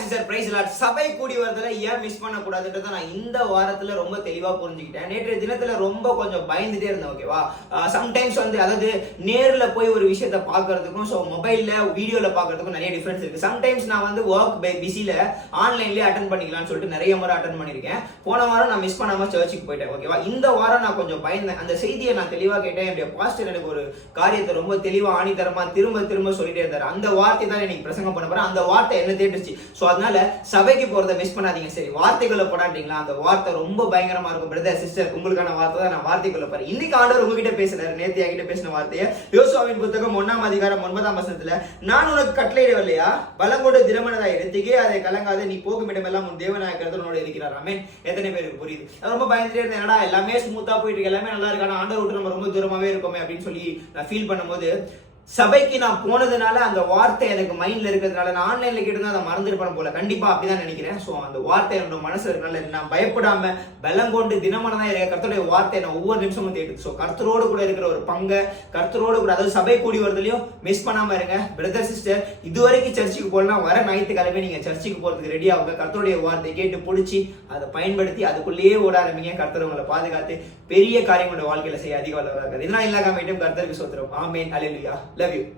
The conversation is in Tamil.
சிஸ்டர் பிரைஸ் லாட் சபை கூடி வரதுல ஏன் மிஸ் பண்ணக்கூடாதுன்றத நான் இந்த வாரத்துல ரொம்ப தெளிவா புரிஞ்சுக்கிட்டேன். நேற்றைய தினத்துல ரொம்ப கொஞ்சம் பயந்துட்டே இருந்தேன் ஓகேவா சம்டைம்ஸ் வந்து அதாவது நேர்ல போய் ஒரு விஷயத்த பார்க்கறதுக்கும் ஸோ மொபைல்ல வீடியோல பார்க்கறதுக்கும் நிறைய டிஃபரன்ஸ் இருக்கு. சம்டைம்ஸ் நான் வந்து ஒர்க் பை பிஸில ஆன்லைன்லயே அட்டன் பண்ணிக்கலாம்னு சொல்லிட்டு நிறைய முறை அட்டன் பண்ணியிருக்கேன். போன வாரம் நான் மிஸ் பண்ணாம சர்ச்சுக்கு போயிட்டேன் ஓகேவா இந்த வாரம் நான் கொஞ்சம் பயந்தேன். அந்த செய்தியை நான் தெளிவா கேட்டேன். என்னுடைய பாஸ்டர் எனக்கு ஒரு காரியத்தை ரொம்ப தெளிவா ஆணித்தரமா திரும்ப திரும்ப சொல்லிட்டே இருந்தார். அந்த வார்த்தை தான் எனக்கு பிரசங்கம் பண்ண போறேன் அந்த வார்த்தை என்ன தேடிச்சு ஸோ அதனால சபைக்கு போகிறத மிஸ் பண்ணாதீங்க. சரி வார்த்தைகளை போடாட்டீங்களா அந்த வார்த்தை ரொம்ப பயங்கரமா இருக்கும். பிரதர் சிஸ்டர் உங்களுக்கான வார்த்தை தான் நான் வார்த்தைக்குள்ள போறேன் இன்னைக்கு ஆண்டவர் உங்ககிட்ட பேசுறாரு நேத்தியா என்கிட்ட பேசின வார்த்தையை. யோசுவாவின் புத்தகம் ஒன்னாம் அதிகாரம் ஒன்பதாம் வசனத்துல நான் உனக்கு கட்டளையிடவில்லையா? பலங்கொண்டு தினமனதாய் எடுத்துக்கே அதை கலங்காத. நீ போகும் இடமெல்லாம் உன் தேவனாய கருத்தனோட இருக்கிறார். ஆமே எத்தனை பேருக்கு புரியுது? நான் ரொம்ப பயந்துட்டே இருந்தேன். என்னடா எல்லாமே ஸ்மூத்தா போயிட்டு இருக்கு. எல்லாமே நல்லா இருக்கு. ஆண்டவர் விட்டு நம்ம ரொம்ப தூரமாவே இருக்கோமே அப்படின்னு சொல்லி நான் ஃபீல் பண்ணும்போது சபைக்கு நான் போனதுனால அந்த வார்த்தை எனக்கு மைண்ட்ல இருக்கிறதுனால நான் ஆன்லைன்ல கேட்டு அதை மறந்துருப்பேன் போல. கண்டிப்பா அப்படிதான் நினைக்கிறேன். ஸோ அந்த வார்த்தை என்னோட மனசு இருக்கிறனால நான் பயப்படாம பலம் கொண்டு தினமனதான் இருக்க கருத்துடைய வார்த்தை நான் ஒவ்வொரு நிமிஷமும் தேடுது. ஸோ கருத்தரோடு கூட இருக்கிற ஒரு பங்கை கருத்தரோடு கூட அதாவது சபை கூடி வரதுலையும் மிஸ் பண்ணாம இருங்க. பிரதர் சிஸ்டர் இதுவரைக்கும் சர்ச்சுக்கு போகலாம் வர ஞாயிற்றுக்கிழமை நீங்க சர்ச்சுக்கு போறதுக்கு ரெடி ஆகுங்க. கர்த்தருடைய வார்த்தை கேட்டு பிடிச்சி அதை பயன்படுத்தி அதுக்குள்ளேயே ஓட ஆரம்பிங்க. கருத்தர் உங்களை பாதுகாத்து பெரிய காரியங்களோட வாழ்க்கையில செய்ய அதிக வல்லவராக இதெல்லாம் இல்லாம கர்த்தருக்கு சோத்திரம். ஆமேன். அலையிலுயா love you.